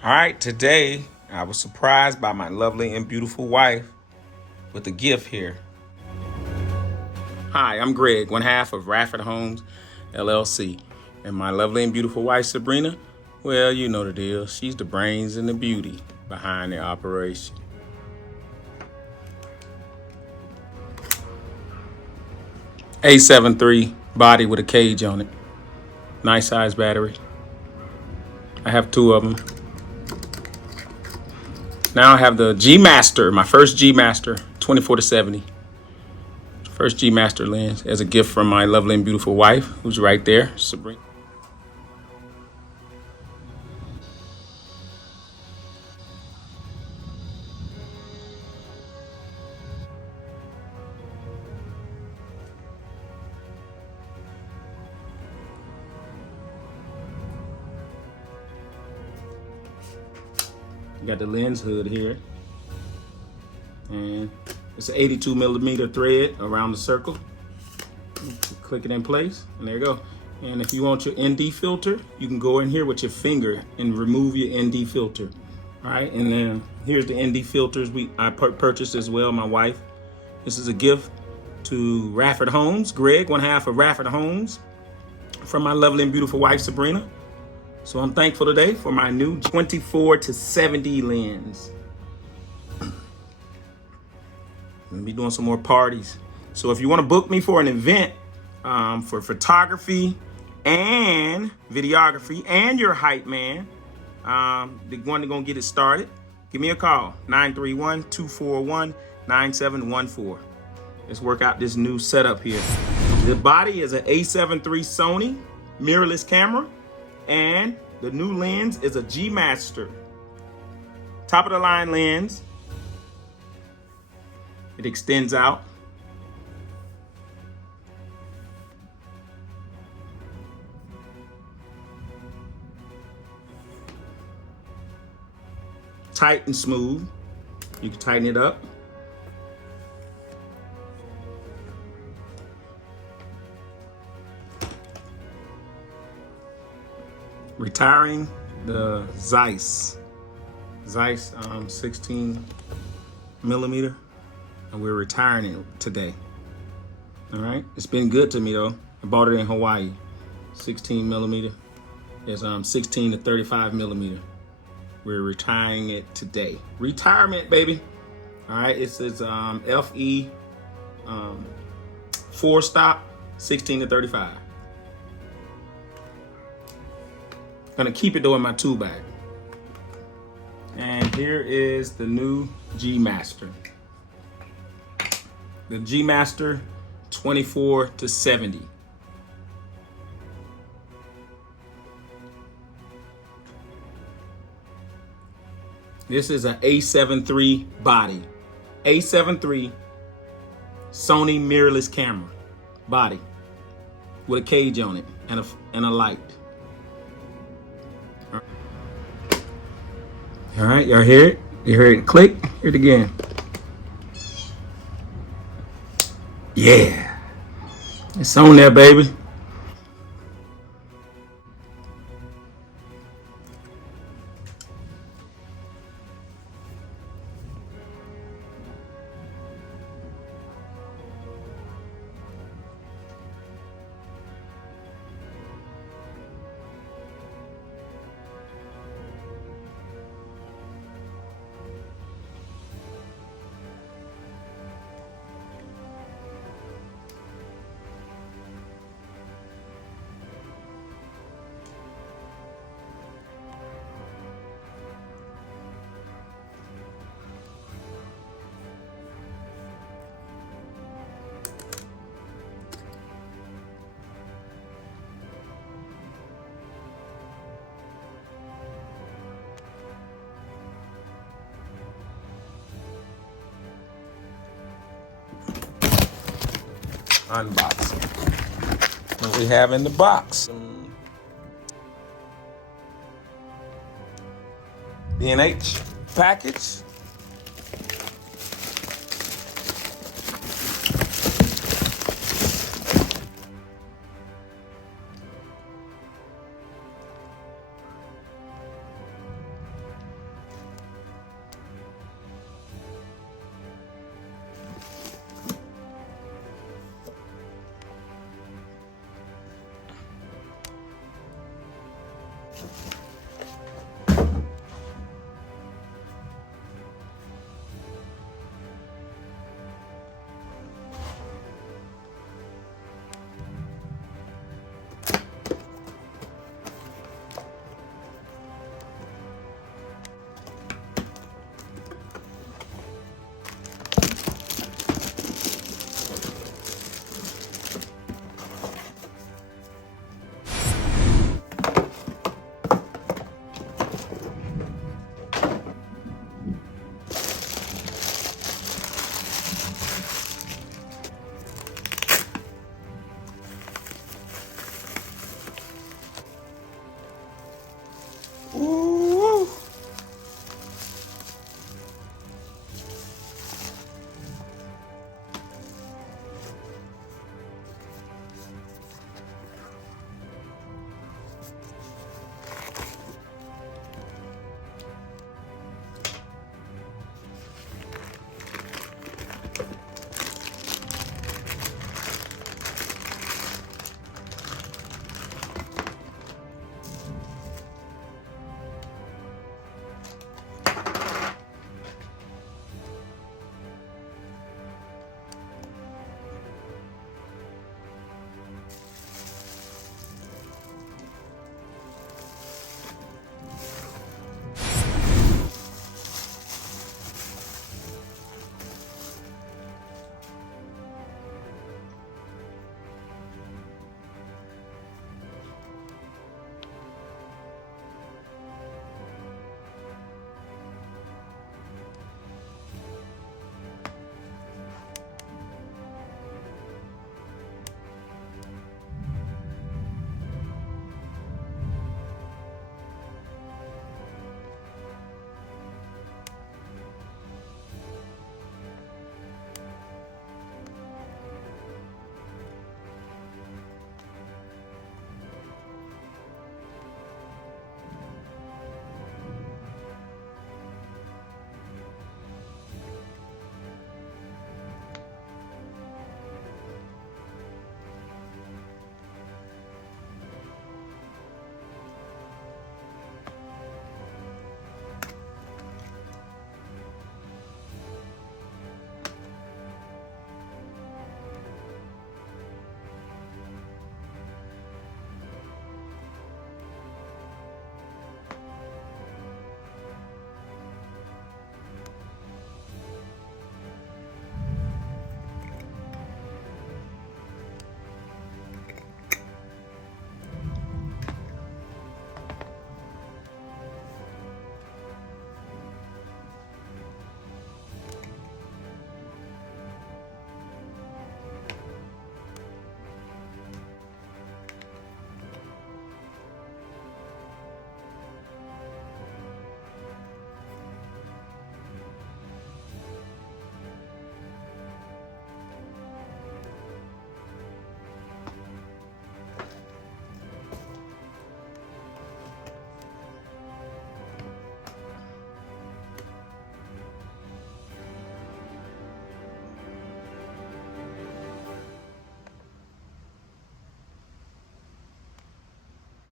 All right, today I was surprised by my lovely and beautiful wife with a gift here. Hi, I'm Greg, one half of Radford Homes, LLC. And my lovely and beautiful wife, Sabrina, well, you know the deal. She's the brains and the beauty behind the operation. A7iii body with a cage on it. Nice size battery. I have two of them. Now I have the G Master, my first G Master, 24-70. First G Master lens as a gift from my lovely and beautiful wife, who's right there, Sabrina. You got the lens hood here, and it's an 82mm thread around the circle. Click it in place, and there you go. And if you want your ND filter, you can go in here with your finger and remove your ND filter. All right, and then here's the ND filters I purchased as well, my wife. This is a gift to Radford Homes, Greg, one half of Radford Homes, from my lovely and beautiful wife, Sabrina. So I'm thankful today for my new 24-70 lens. I'm gonna be doing some more parties. So if you wanna book me for an event, for photography and videography and your hype man, the one that's gonna get it started, give me a call, 931-241-9714. Let's work out this new setup here. The body is an A7iii Sony mirrorless camera, and the new lens is a G Master. Top of the line lens. It extends out. Tight and smooth. You can tighten it up. Retiring the Zeiss 16mm, and we're retiring it today. All right, it's been good to me though. I bought it in Hawaii. 16mm. It's 16 to 35mm. We're retiring it today. Retirement, baby. All right, it says FE 4-stop 16 to 35. Gonna keep it though in my tool bag. And here is the new G Master. The G Master 24-70. This is an A7iii body. A7iii Sony mirrorless camera body with a cage on it and a light. All right, y'all hear it? You hear it click? Hear it again. Yeah. It's on there, baby. Unboxing. What we have in the box? B&H package.